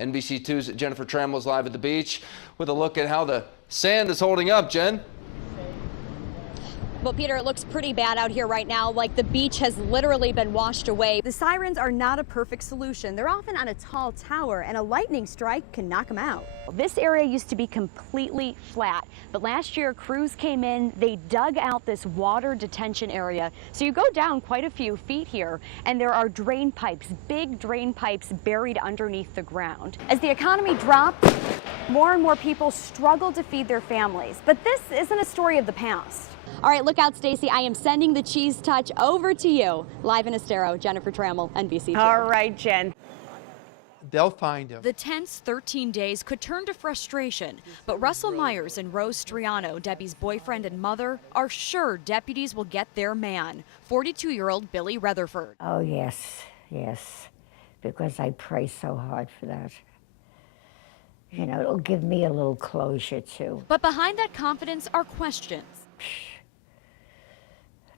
NBC2's Jennifer Trammell is live at the beach with a look at how the sand is holding up. Jen? Well, Peter, it looks pretty bad out here right now, like the beach has literally been washed away. The sirens are not a perfect solution. They're often on a tall tower, and a lightning strike can knock them out. This area used to be completely flat, but last year crews came in, they dug out this water detention area. So you go down quite a few feet here, and there are drain pipes, big drain pipes buried underneath the ground. As the economy drops, more and more people struggle to feed their families. But this isn't a story of the past. All right, look out, Stacy. I am sending the cheese touch over to you. Live in Estero, Jennifer Trammell, NBC2. All right, Jen. They'll find him. The tense 13 days could turn to frustration, but Russell Myers and Rose Striano, Debbie's boyfriend and mother, are sure deputies will get their man, 42-year-old Billy Rutherford. Oh, yes, because I pray so hard for that. You know, it'll give me a little closure, too. But behind that confidence are questions.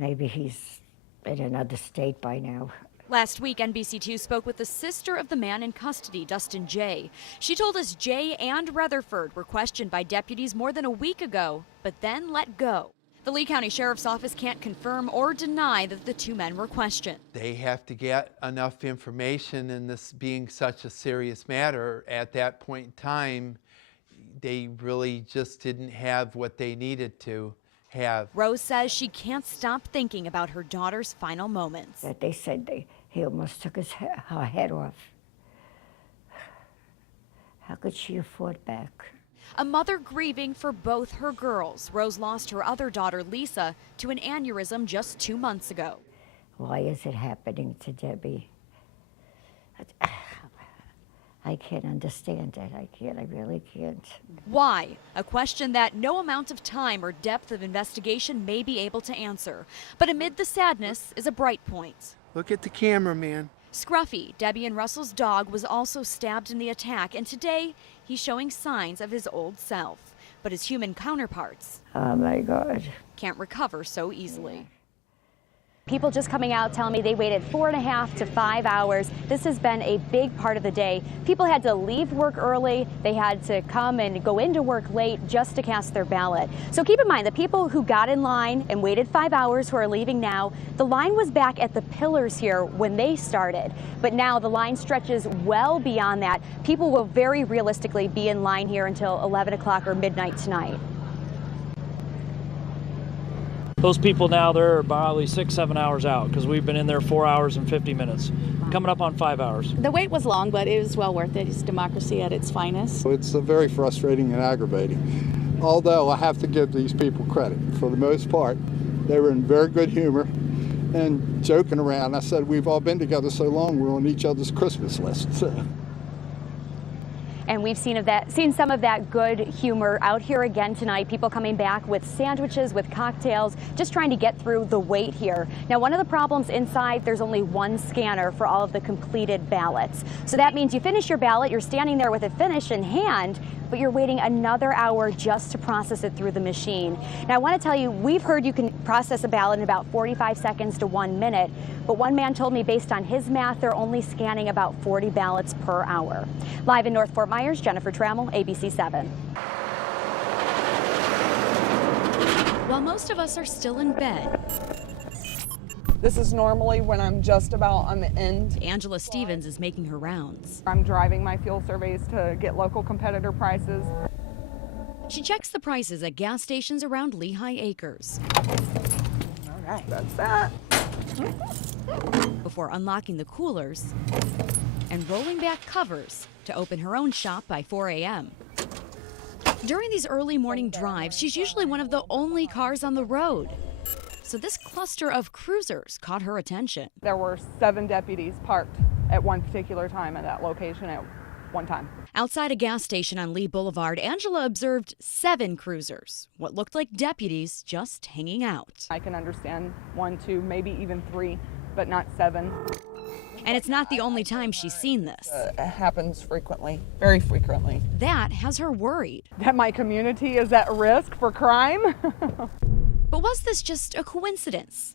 Maybe he's in another state by now. Last week, NBC2 spoke with the sister of the man in custody, Dustin J. She told us Jay and Rutherford were questioned by deputies more than a week ago, but then let go. The Lee County Sheriff's Office can't confirm or deny that the two men were questioned. They have to get enough information, and this being such a serious matter, at that point in time, they really just didn't have what they needed to have. Rose says she can't stop thinking about her daughter's final moments. That they said he almost took her head off. How could she afford back? A mother grieving for both her girls. Rose lost her other daughter, Lisa, to an aneurysm just 2 months ago. Why is it happening to Debbie? I can't understand it. I really can't. Why? A question that no amount of time or depth of investigation may be able to answer. But amid the sadness is a bright point. Look at the camera, man. Scruffy, Debbie and Russell's dog, was also stabbed in the attack, and today he's showing signs of his old self. But his human counterparts, oh my God, can't recover so easily. People just coming out telling me they waited 4.5 to 5 hours. This has been a big part of the day. People had to leave work early. They had to come and go into work late just to cast their ballot. So keep in mind, the people who got in line and waited 5 hours who are leaving now, the line was back at the pillars here when they started. But now the line stretches well beyond that. People will very realistically be in line here until 11 o'clock or midnight tonight. Those people now, they're probably 6-7 hours out because we've been in there 4 hours and 50 minutes, coming up on 5 hours. The wait was long, but it was well worth it. It's democracy at its finest. It's very frustrating and aggravating. Although I have to give these people credit. For the most part, they were in very good humor and joking around. I said, we've all been together so long, we're on each other's Christmas list. And we've seen some of that good humor out here again tonight. People coming back with sandwiches, with cocktails, just trying to get through the wait here. Now, one of the problems inside, there's only one scanner for all of the completed ballots. So that means you finish your ballot, you're standing there with it finished in hand, but you're waiting another hour just to process it through the machine. Now, I want to tell you, we've heard you can process a ballot in about 45 seconds to 1 minute, but one man told me based on his math, they're only scanning about 40 ballots per hour. Live in North Fort Myers, Jennifer Trammell, ABC7. While most of us are still in bed, This is normally when I'm just about on the end. Angela Stevens is making her rounds. I'm driving my fuel surveys to get local competitor prices. She checks the prices at gas stations around Lehigh Acres. All right, that's that. Before unlocking the coolers and rolling back covers to open her own shop by 4 a.m. During these early morning drives, she's usually one of the only cars on the road. So this cluster of cruisers caught her attention. There were 7 deputies parked at one particular time at that location at one time. Outside a gas station on Lee Boulevard, Angela observed 7 cruisers, what looked like deputies just hanging out. I can understand 1, 2, maybe even 3, but not 7. And it's not the only time she's seen this. It happens frequently, very frequently. That has her worried. That my community is at risk for crime? But was this just a coincidence?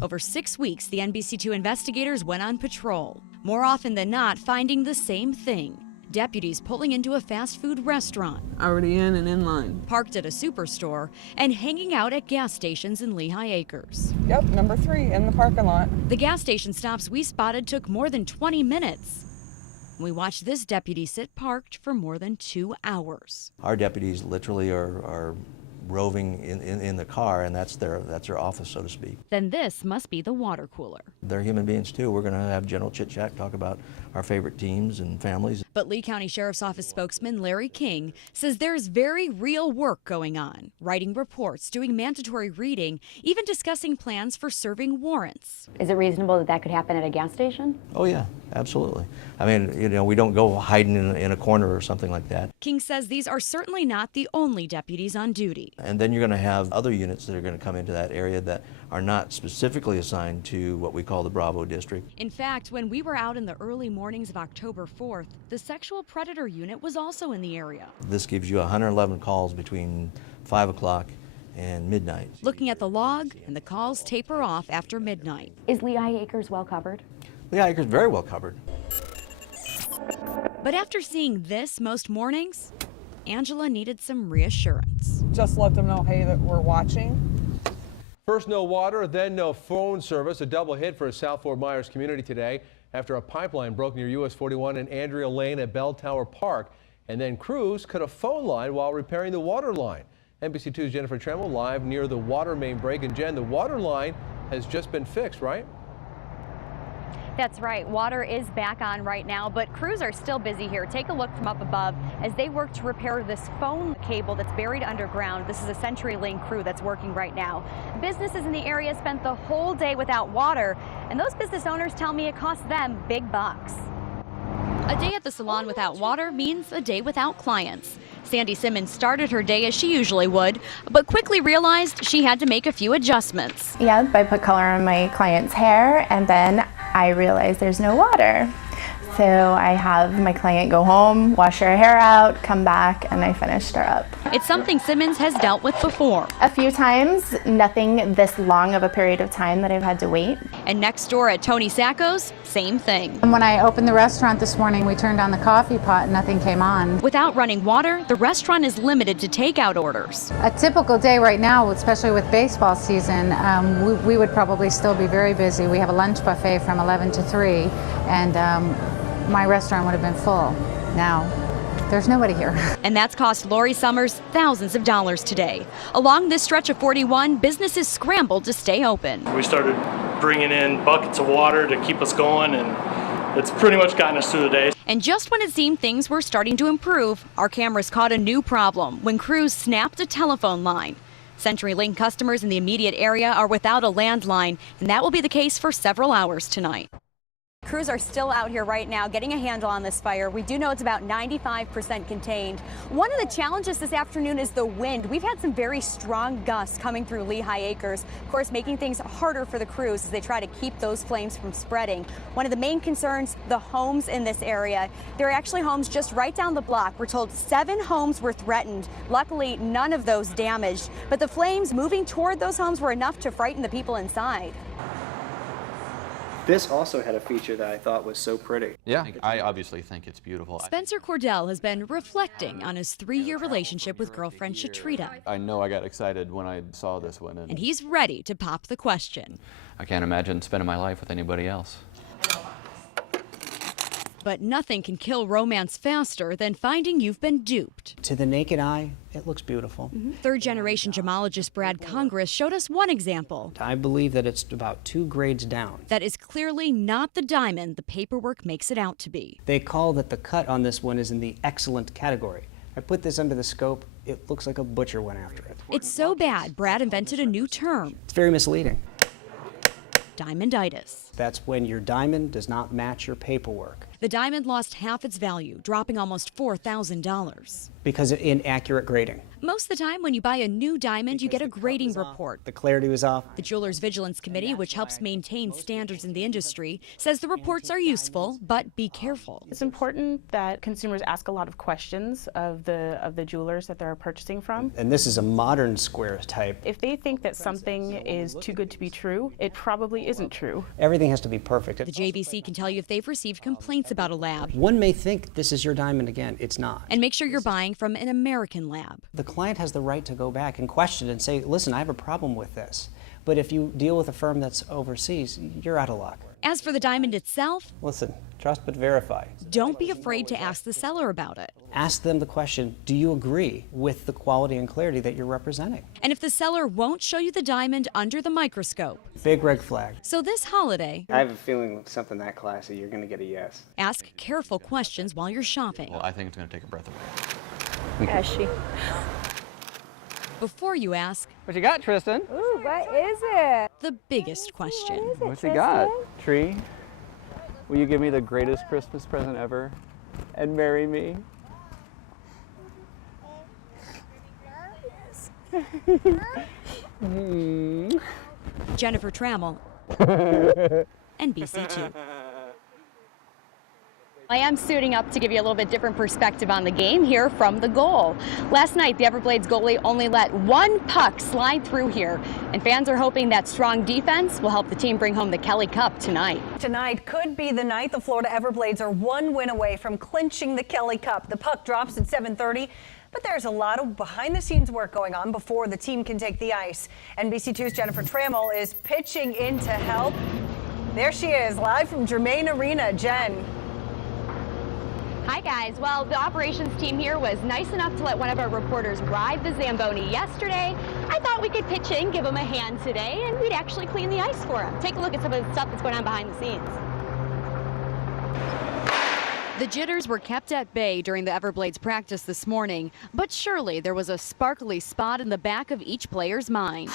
Over 6 weeks, the NBC2 investigators went on patrol. More often than not, finding the same thing. Deputies pulling into a fast food restaurant, Already in line. parked at a superstore, and hanging out at gas stations in Lehigh Acres. Yep, number 3 in the parking lot. The gas station stops we spotted took more than 20 minutes. We watched this deputy sit parked for more than 2 hours. Our deputies literally are roving in the car, and that's their office, so to speak. Then this must be the water cooler. They're human beings too. We're going to have general chit-chat, talk about our favorite teams and families. But Lee County Sheriff's Office spokesman Larry King says there's very real work going on, writing reports, doing mandatory reading, even discussing plans for serving warrants. Is it reasonable that that could happen at a gas station? Oh yeah, absolutely. I mean, you know, we don't go hiding in a corner or something like that. King says these are certainly not the only deputies on duty. And then you're going to have other units that are going to come into that area that are not specifically assigned to what we call the Bravo district. In fact, when we were out in the early mornings of October 4th, the sexual predator unit was also in the area. This gives you 111 calls between 5 o'clock and midnight. Looking at the log, and the calls taper off after midnight. Is Lehigh Acres well covered? Lehigh Acres is very well covered. But after seeing this most mornings, Angela needed some reassurance. Just let them know, hey, that we're watching. First no water, then no phone service. A double hit for a South Fort Myers community today after a pipeline broke near US 41 and Andrea Lane at Bell Tower Park. And then crews cut a phone line while repairing the water line. NBC 2's Jennifer Trammell live near the water main break. And Jen, the water line has just been fixed, right? That's right. Water is back on right now, but crews are still busy here. Take a look from up above as they work to repair this phone cable that's buried underground. This is a CenturyLink crew that's working right now. Businesses in the area spent the whole day without water, and those business owners tell me it costs them big bucks. A day at the salon without water means a day without clients. Sandy Simmons started her day as she usually would, but quickly realized she had to make a few adjustments. Yeah, I put color on my client's hair, and then I realized there's no water. So I have my client go home, wash her hair out, come back, and I finished her up. It's something Simmons has dealt with before. A few times, nothing this long of a period of time that I've had to wait. And next door at Tony Sacco's, same thing. And when I opened the restaurant this morning, we turned on the coffee pot and nothing came on. Without running water, the restaurant is limited to takeout orders. A typical day right now, especially with baseball season, we would probably still be very busy. We have a lunch buffet from 11 to 3, and my restaurant would have been full. Now, there's nobody here. And that's cost Lori Summers thousands of dollars today. Along this stretch of 41, businesses scrambled to stay open. We started bringing in buckets of water to keep us going, and it's pretty much gotten us through the day. And just when it seemed things were starting to improve, our cameras caught a new problem when crews snapped a telephone line. CenturyLink customers in the immediate area are without a landline, and that will be the case for several hours tonight. Crews are still out here right now getting a handle on this fire. We do know it's about 95% contained. One of the challenges this afternoon is the wind. We've had some very strong gusts coming through Lehigh Acres, of course, making things harder for the crews as they try to keep those flames from spreading. One of the main concerns, the homes in this area. There are actually homes just right down the block. We're told 7 homes were threatened. Luckily, none of those damaged, but the flames moving toward those homes were enough to frighten the people inside. This also had a feature that I thought was so pretty. Yeah, I obviously think it's beautiful. Spencer Cordell has been reflecting on his 3-year relationship with girlfriend Shatrita. I know I got excited when I saw this one. And he's ready to pop the question. I can't imagine spending my life with anybody else. But nothing can kill romance faster than finding you've been duped. To the naked eye, it looks beautiful. Third-generation gemologist Brad Congress showed us one example. I believe that it's about 2 grades down. That is clearly not the diamond the paperwork makes it out to be. They call that the cut on this one is in the excellent category. I put this under the scope. It looks like a butcher went after it. It's so bad, Brad invented a new term. It's very misleading. Diamonditis. That's when your diamond does not match your paperwork. The diamond lost half its value, dropping almost $4,000. Because of inaccurate grading. Most of the time when you buy a new diamond, you get a grading report. The clarity was off. The Jewelers Vigilance Committee, which helps maintain standards in the industry, says the reports are useful, but be careful. It's important that consumers ask a lot of questions of the jewelers that they're purchasing from. And this is a modern square type. If they think that something is too good to be true, it probably isn't true. Everything Everything has to be perfect. The JVC can tell you if they've received complaints about a lab. One may think this is your diamond again. It's not. And make sure you're buying from an American lab. The client has the right to go back and question and say, listen, I have a problem with this. But if you deal with a firm that's overseas, you're out of luck. As for the diamond itself, Listen, trust but verify. don't be afraid to ask the seller about it. Ask them the question, do you agree with the quality and clarity that you're representing? And if the seller won't show you the diamond under the microscope. Big red flag. So this holiday, I have a feeling something that classy, you're going to get a yes. ask careful questions while you're shopping. Well, I think it's going to take a breath away. As she. Before you ask, What you got, Tristan? Ooh, what is it? the biggest question. What you got? Tree? Will you give me the greatest Christmas present ever and marry me? Jennifer Trammell, NBC2. I am suiting up to give you a little bit different perspective on the game here from the goal. Last night, the Everblades goalie only let one puck slide through here, and fans are hoping that strong defense will help the team bring home the Kelly Cup tonight. Tonight could be the night the Florida Everblades are one win away from clinching the Kelly Cup. The puck drops at 7:30. But there's a lot of behind-the-scenes work going on before the team can take the ice. NBC2's Jennifer Trammell is pitching in to help. There she is, live from Germain Arena. Jen. Hi guys. Well, the operations team here was nice enough to let one of our reporters ride the Zamboni yesterday. I thought we could pitch in, give them a hand today, and we'd actually clean the ice for them. Take a look at some of the stuff that's going on behind the scenes. The jitters were kept at bay during the Everblades practice this morning, but surely there was a sparkly spot in the back of each player's mind.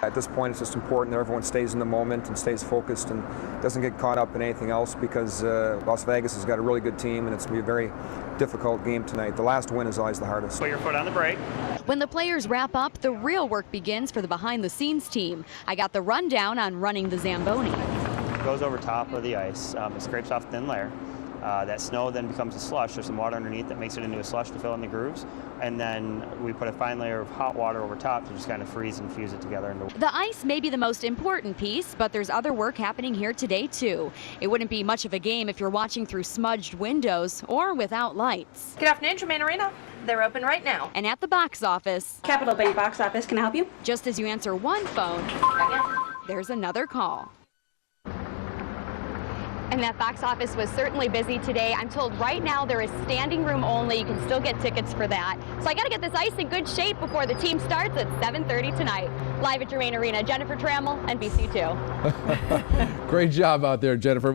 At this point, it's just important that everyone stays in the moment and stays focused and doesn't get caught up in anything else, because Las Vegas has got a really good team and it's going to be a very difficult game tonight. The last win is always the hardest. Put your foot on the brake. When the players wrap up, the real work begins for the behind-the-scenes team. I got the rundown on running the Zamboni. It goes over top of the ice. It scrapes off a thin layer. That snow then becomes a slush. There's some water underneath that makes it into a slush to fill in the grooves. And then we put a fine layer of hot water over top to just kind of freeze and fuse it together. The ice may be the most important piece, but there's other work happening here today, too. It wouldn't be much of a game if you're watching through smudged windows or without lights. Good afternoon, Germain Arena. They're open right now. And at the box office. Capital Bank box office, can I help you? Just as you answer one phone, there's another call. And that box office was certainly busy today. I'm told right now there is standing room only. You can still get tickets for that. So I got to get this ice in good shape before the team starts at 7:30 tonight. Live at Germain Arena, Jennifer Trammell, NBC2. Great job out there, Jennifer.